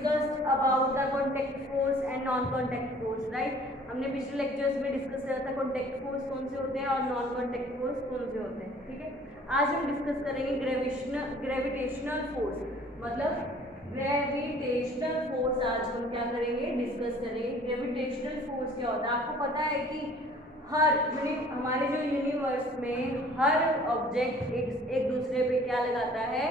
Discussed about the contact force and non contact force, right. हमने पिछले lectures में discuss किया था कॉन्टैक्ट फोर्स कौन से होते हैं और नॉन कॉन्टैक्ट फोर्स कौन से होते हैं, ठीक है। आज हम डिस्कस करेंगे ग्रेविटेशनल फोर्स, मतलब ग्रेविटेशनल फोर्स आज हम क्या करेंगे, डिस्कस करेंगे। ग्रेविटेशनल फोर्स क्या होता है, आपको पता है कि हमारे जो यूनिवर्स में हर ऑब्जेक्ट एक दूसरे पे क्या लगाता है,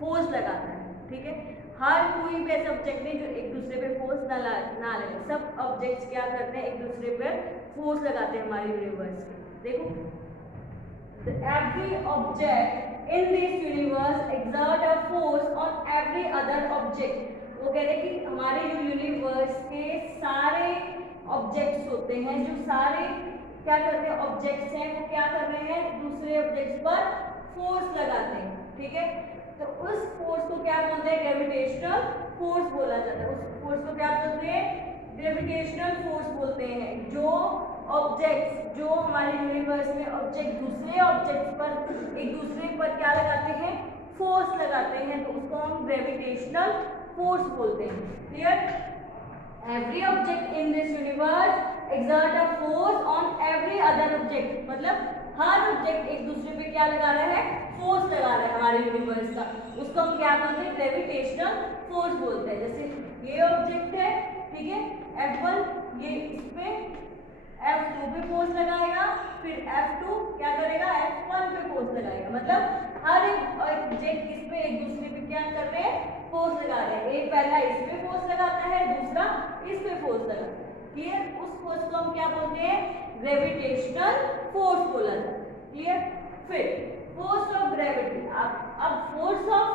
फोर्स लगाता है, ठीक है। हर कोई भी ऐसा ऑब्जेक्ट नहीं जो एक दूसरे पे फोर्स ना लगे, सब ऑब्जेक्ट्स क्या करते हैं, एक दूसरे पर फोर्स लगाते हैं हमारे यूनिवर्स के। देखो, every object in this universe exert a force on every other object। वो कह रहे कि हमारे जो यूनिवर्स के सारे ऑब्जेक्ट्स होते हैं, जो सारे क्या करते हैं ऑब्जेक्ट्स हैं, वो क्या कर रहे हैं, दूसरे ऑब्जेक्ट्स पर फोर्स लगाते हैं, ठीक है। तो उस फोर्स को क्या बोलते हैं, ग्रेविटेशनल फोर्स बोला जाता है। उस फोर्स को क्या बोलते हैं, ग्रेविटेशनल फोर्स बोलते हैं। जो ऑब्जेक्ट्स, जो हमारे यूनिवर्स में ऑब्जेक्ट दूसरे ऑब्जेक्ट्स पर एक दूसरे पर क्या लगाते हैं, फोर्स लगाते हैं, तो उसको हम ग्रेविटेशनल फोर्स बोलते हैं। Clear. Every object in this universe exert a force on every other object, मतलब हर ऑब्जेक्ट एक दूसरे पे क्या लगा रहा है, फोर्स लगा रहा है हमारे यूनिवर्स का, उसको हम क्या बोलते हैं, ग्रेविटेशनल फोर्स बोलते हैं। जैसे ये ऑब्जेक्ट है, ठीक है, F1, ये इस पे F2 पे फोर्स लगाएगा, फिर F2 क्या करेगा, F1 पे फोर्स लगाएगा, मतलब हर एक ऑब्जेक्ट इस पे एक दूसरे पे क्या कर रहे हैं, फोर्स लगा रहे हैं। एक पहला इस पे फोर्स लगाता है, दूसरा इस पे फोर्स लगाता है। क्लियर। उस फोर्स को हम क्या बोलते हैं, ग्रेविटेशनल फोर्स बोला जाता है। क्लियर। फिर फोर्स ऑफ ग्रेविटी। अब फोर्स ऑफ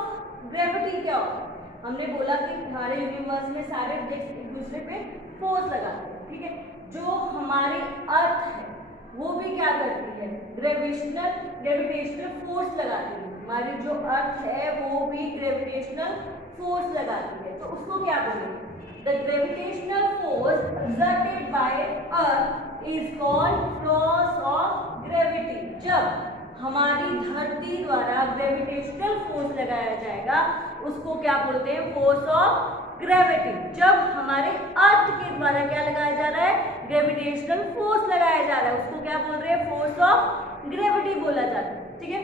ग्रेविटी क्या होता है, हमने बोला कि हमारे यूनिवर्स में सारे ऑब्जेक्ट्स एक दूसरे पे फोर्स लगाते हैं, ठीक है। जो हमारी अर्थ है वो भी क्या करती है, ग्रेविटेशनल फोर्स लगाती है। हमारी जो अर्थ है वो भी ग्रेविटेशनल फोर्स लगाती है, तो उसको क्या बोलेंगे, the gravitational force exerted by earth is called force of gravity। जब हमारी धरती द्वारा ग्रेविटेशनल फोर्स लगाया जाएगा उसको क्या बोलते हैं, फोर्स ऑफ ग्रेविटी। जब हमारे अर्थ के द्वारा क्या लगाया जा रहा है, ग्रेविटेशनल फोर्स लगाया जा रहा है, उसको क्या बोल रहे हैं, फोर्स ऑफ ग्रेविटी बोला जाता है, ठीक है।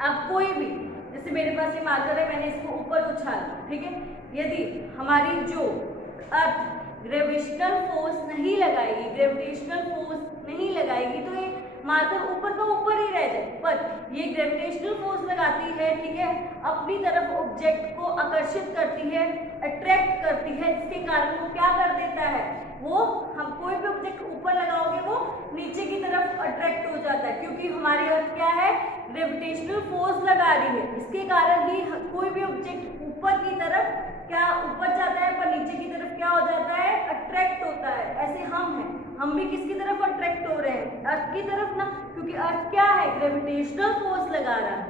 अब कोई भी, जैसे मेरे पास ये मार्कर है, मैंने इसको ऊपर उछाला, ठीक है, यदि हमारी जो अर्थ ग्रेविटेशनल फोर्स नहीं लगाएगी, ग्रेविटेशनल फोर्स नहीं लगाएगी, तो ये मार्कर ऊपर का ऊपर ही रह जाए, पर ये ग्रेविटेशनल फोर्स लगाती है, ठीक है, अपनी तरफ ऑब्जेक्ट को आकर्षित करती है, अट्रैक्ट करती है, जिसके कारण वो क्या कर देता है, वो हम कोई भी ऑब्जेक्ट ऊपर लगाओगे वो नीचे की तरफ अट्रैक्ट हो जाता है, क्योंकि हमारी अर्थ क्या है, ग्रेविटेशनल फोर्स लगा रही है। इसके कारण ही कोई भी ऑब्जेक्ट ऊपर की तरफ क्या ऊपर जाता है, पर नीचे की तरफ क्या हो जाता है, अट्रैक्ट होता है। ऐसे हम भी किसकी तरफ अट्रैक्ट हो रहे हैं, अर्थ की तरफ ना, क्योंकि अर्थ क्या है, ग्रेविटेशनल फोर्स लगा रहा है,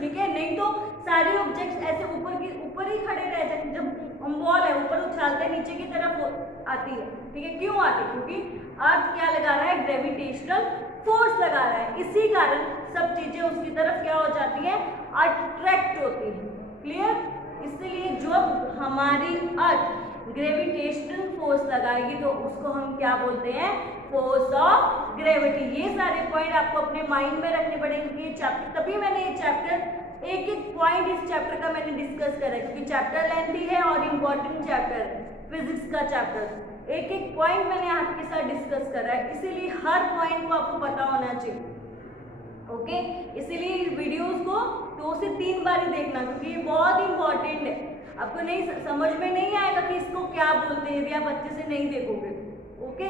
ठीक है। नहीं तो सारे ऑब्जेक्ट्स ऐसे ऊपर ही खड़े रह जाते, जब हम बॉल है ऊपर उछालते हैं नीचे की तरफ आती है, ठीक है, क्यों आती है, क्योंकि अर्थ क्या लगा रहा है, ग्रेविटेशनल फोर्स लगा रहा है, इसी कारण सब चीजें उसकी तरफ क्या हो जाती है, अट्रैक्ट होती है। क्लियर। इसलिए जब हमारी अर्थ ग्रेविटेशनल फोर्स लगाएगी तो उसको हम क्या बोलते हैं, फोर्स ऑफ ग्रेविटी। ये सारे पॉइंट आपको अपने माइंड में रखने पड़ेंगे, क्योंकि ये चैप्टर, तभी मैंने ये चैप्टर एक पॉइंट इस चैप्टर का मैंने डिस्कस करा है, क्योंकि चैप्टर लेंथी है और इम्पोर्टेंट चैप्टर फिजिक्स का चैप्टर, एक पॉइंट मैंने आपके साथ डिस्कस करा है, इसीलिए हर पॉइंट को आपको पता होना चाहिए, ओके। इसीलिए इस वीडियोस को 2 से 3 बार ही देखना, क्योंकि ये बहुत इंपॉर्टेंट है। आपको नहीं समझ में नहीं आएगा कि इसको क्या बोलते हैं यदि आप अच्छे से नहीं देखोगे, ओके।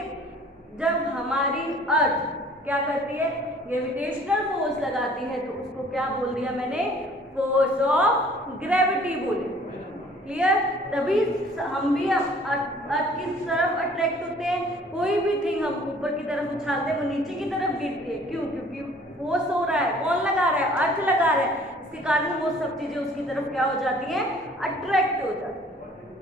जब हमारी अर्थ क्या करती है, ग्रेविटेशनल फोर्स लगाती है, तो उसको क्या बोल दिया मैंने, फोर्स ऑफ ग्रेविटी बोली। क्लियर। तभी हम भी अर्थ की तरफ अट्रैक्ट होते हैं, कोई भी थिंग हम ऊपर की तरफ उछालते हैं वो नीचे की तरफ गिरती है, क्यों, क्योंकि फोर्स हो रहा है, कौन लगा रहा है, अर्थ लगा रहा है, इसके कारण वो सब चीजें उसकी तरफ क्या हो जाती हैं, अट्रैक्ट हो जाती है।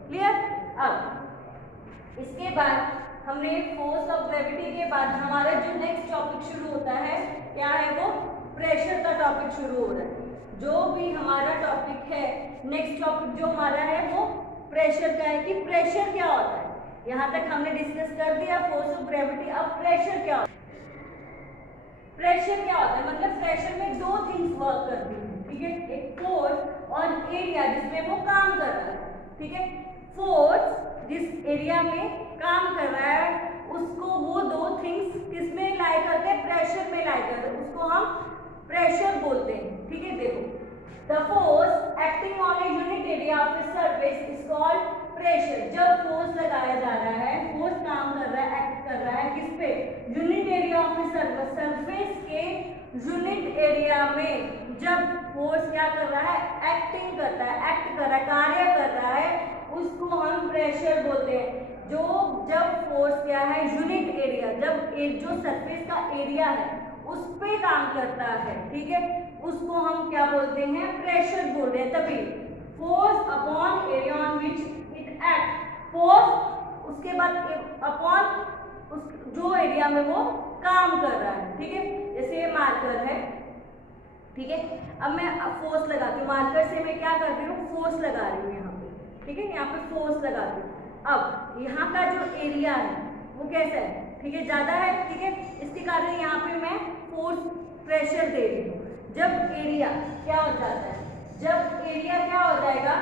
क्लियर। अब इसके बाद हमने फोर्स ऑफ ग्रेविटी के बाद हमारा जो नेक्स्ट टॉपिक शुरू होता है क्या है, वो प्रेशर का टॉपिक शुरू हो रहा है। जो भी हमारा टॉपिक है, नेक्स्ट टॉपिक जो हमारा है वो प्रेशर का है कि प्रेशर क्या होता है। यहाँ तक हमने डिस्कस कर दिया फोर्स ऑफ ग्रेविटी। अब प्रेशर क्या होता है? प्रेशर क्या होता है मतलब प्रेशर में दो थिंग्स वर्क करती हैं, ठीक है, एक फोर्स और एरिया जिसमें वो काम कर रहा है, ठीक है। फोर्स जिस एरिया में काम कर रहा है उसको वो दो थिंग्स किस में लाई करते हैं? प्रेशर में लाई करते हैं, उसको हम प्रेशर बोलते हैं, ठीक है। देखो, the force acting on a unit area of the surface is called pressure. जब फोर्स लगाया जा रहा है, फोर्स काम कर रहा है, एक्ट कर रहा है किस पे? Unit area of the surface, surface के यूनिट एरिया में जब फोर्स क्या कर रहा है? एक्टिंग करता है, एक्ट कर रहा है, कार्य कर रहा है, उसको हम प्रेशर बोलते हैं। जो जब फोर्स क्या है? यूनिट एरिया, जब एक जो सरफेस का एरिया है उस पे काम करता है, ठीक है, उसको हम क्या बोलते हैं? प्रेशर बोल रहे हैं। तभी force upon area on which it act, force उसके बाद अपॉन उस जो एरिया में वो काम कर रहा है, ठीक है। जैसे ये मार्कर है, ठीक है, अब मैं फोर्स लगाती हूँ, मार्कर से मैं क्या कर रही हूँ? फोर्स लगा रही हूँ यहाँ पे, ठीक है, यहाँ पे फोर्स लगाती हूँ। अब यहाँ का जो एरिया है वो कैसा है? ठीक है, ज्यादा है, ठीक है, इसके कारण यहाँ पे मैं फोर्स प्रेशर दे रही हूँ। जब एरिया क्या हो जाता है? जब एरिया क्या हो जाएगा?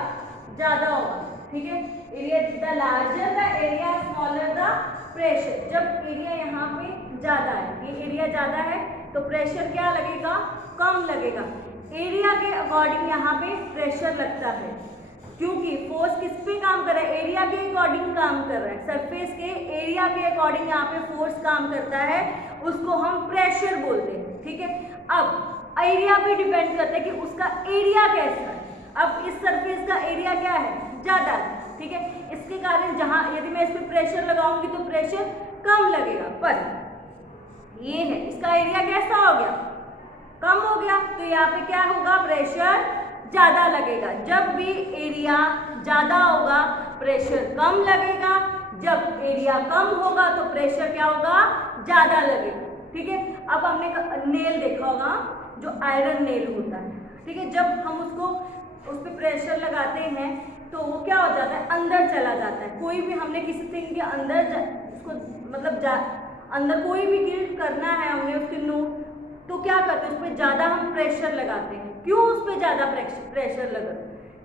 ज्यादा होगा, ठीक है, area the larger the area smaller the pressure. जब एरिया यहाँ पे ज्यादा है, ये एरिया ज्यादा है तो प्रेशर क्या लगेगा? कम लगेगा। एरिया के अकॉर्डिंग यहाँ पे प्रेशर लगता है, क्योंकि फोर्स किस पे काम कर रहा है? एरिया के अकॉर्डिंग काम कर रहा है, सरफेस के एरिया के अकॉर्डिंग यहाँ पे फोर्स काम करता है, उसको हम प्रेशर बोलते हैं, ठीक है। अब एरिया पे डिपेंड करता है कि उसका एरिया कैसा है। अब इस सरफेस का एरिया क्या है? ज्यादा है, ठीक है, इसके कारण जहां यदि मैं इस पे प्रेशर लगाऊंगी तो प्रेशर कम लगेगा, पर ये है इसका एरिया कैसा हो गया? कम हो गया, तो यहाँ पे क्या होगा? प्रेशर ज्यादा लगेगा। जब भी एरिया ज्यादा होगा प्रेशर कम लगेगा, जब एरिया कम होगा तो प्रेशर क्या होगा? ज्यादा लगेगा, ठीक है। अब हमने नेल देखा होगा, जो आयरन नेल होता है, ठीक है, जब हम उसको उस पर प्रेशर लगाते हैं तो वो क्या हो जाता है? अंदर चला जाता है। कोई भी हमने किसी थिंग के अंदर उसको मतलब अंदर कोई भी गिल्ट करना है हमने उसके नोट, तो क्या करते हैं? उस पर ज्यादा हम प्रेशर लगाते हैं। क्यों उस पर ज्यादा प्रेशर लगा?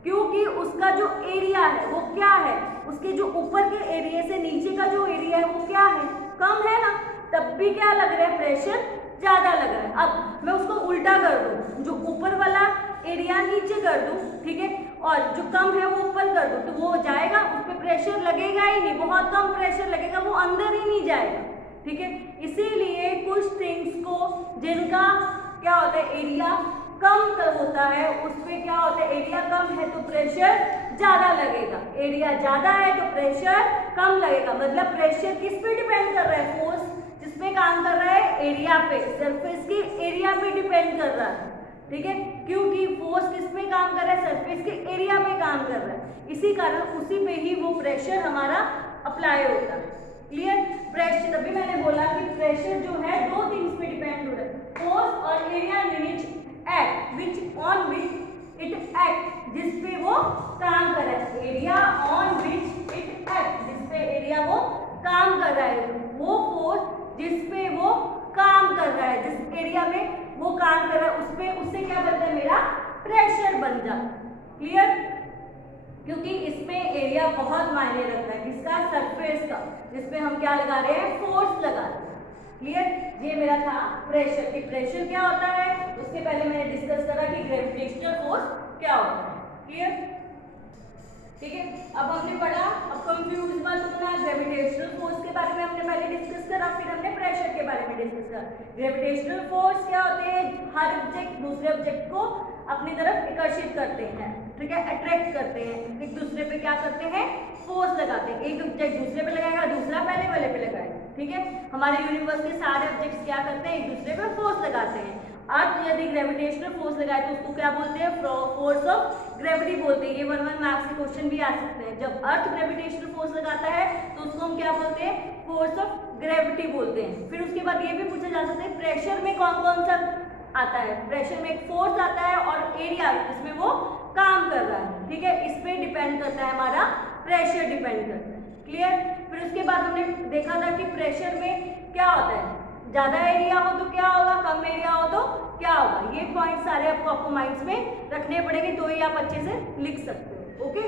क्योंकि उसका जो एरिया है वो क्या है? उसके जो ऊपर के एरिया से नीचे का जो एरिया है वो क्या है? कम है ना, तब भी क्या लग रहा है? प्रेशर ज्यादा लग रहा है। अब मैं उसको उल्टा कर दूं, जो ऊपर वाला एरिया नीचे कर दूं, ठीक है, और जो कम है वो ऊपर कर दूं, तो वो जाएगा, उस पर प्रेशर लगेगा ही नहीं, बहुत कम प्रेशर लगेगा, वो अंदर ही नहीं जाएगा, ठीक है। इसीलिए कुछ थिंग्स को जिनका क्या होता है? एरिया कम होता है, उस पर क्या होता है? एरिया कम है तो प्रेशर ज्यादा लगेगा, एरिया ज्यादा है तो प्रेशर कम लगेगा। मतलब प्रेशर किस पे डिपेंड कर रहा है? फोर्स जिसपे काम कर रहा है एरिया पे, सरफेस के एरिया पे डिपेंड कर रहा है, ठीक है, क्योंकि फोर्स किस पे काम कर रहा है? सरफेस के एरिया पे काम कर रहा है, इसी कारण उसी पे ही वो प्रेशर हमारा अप्लाई होता है। क्लियर? प्रेशर, तभी मैंने बोला कि प्रेशर जो है दो थिंग्स पे डिपेंड हो रहा है, फोर्स और area which act, which on which it act, जिस पे वो काम कर रहा है, area on which it act, जिस पे एरिया वो काम कर रहा है, वो फोर्स जिस पे वो काम कर रहा है, जिस एरिया में वो काम कर रहा है, उस पे उससे क्या बनता है? मेरा प्रेशर बन जाता। क्लियर? क्योंकि इसमें एरिया बहुत मायने रखता है, किसका? सरफेस का, जिसपे हम क्या लगा रहे हैं? फोर्स लगा रहे हैं। क्लियर? ये मेरा था प्रेशर कि प्रेशर क्या होता है। उसके पहले मैंने डिस्कस करा कि ग्रेविटेशनल फोर्स क्या होता है। क्लियर? ठीक है, अब हमने पढ़ा, अब कंफ्यूज मत होना, ग्रेविटेशनल फोर्स के बारे में हमने पहले डिस्कस करा, फिर हमने प्रेशर के बारे में डिस्कस करा। ग्रेविटेशनल फोर्स क्या होते हैं? हर ऑब्जेक्ट दूसरे ऑब्जेक्ट को अपनी तरफ आकर्षित करते हैं, ठीक है, अट्रैक्ट करते हैं, एक दूसरे पे क्या करते हैं? फोर्स लगाते हैं। एक ऑब्जेक्ट दूसरे पे लगाएगा, दूसरा पहले वाले पे लगाएगा, ठीक है। हमारे यूनिवर्स के सारे ऑब्जेक्ट्स क्या करते हैं? एक दूसरे पे फोर्स लगाते हैं। अर्थ यदि ग्रेविटेशनल फोर्स लगाए तो उसको क्या बोलते हैं? फोर्स ऑफ ग्रेविटी बोलते हैं। ये 1 मार्क्स के क्वेश्चन भी आ सकते हैं। जब अर्थ ग्रेविटेशनल फोर्स लगाता है तो उसको हम क्या बोलते हैं? फोर्स ऑफ ग्रेविटी बोलते हैं। फिर उसके बाद ये भी पूछा जा सकता है प्रेशर में कौन कौन सा आता है, प्रेशर में एक फोर्स आता है और एरिया जिसमें वो काम कर रहा है, ठीक है, इस पे डिपेंड करता है हमारा प्रेशर डिपेंड करता है। क्लियर। फिर उसके बाद हमने देखा था कि प्रेशर में क्या होता है, ज्यादा एरिया हो तो क्या होगा, कम एरिया हो तो क्या होगा। ये पॉइंट सारे आपको माइंड्स में रखने पड़ेंगे तो ही आप अच्छे से लिख सकते हो। ओके।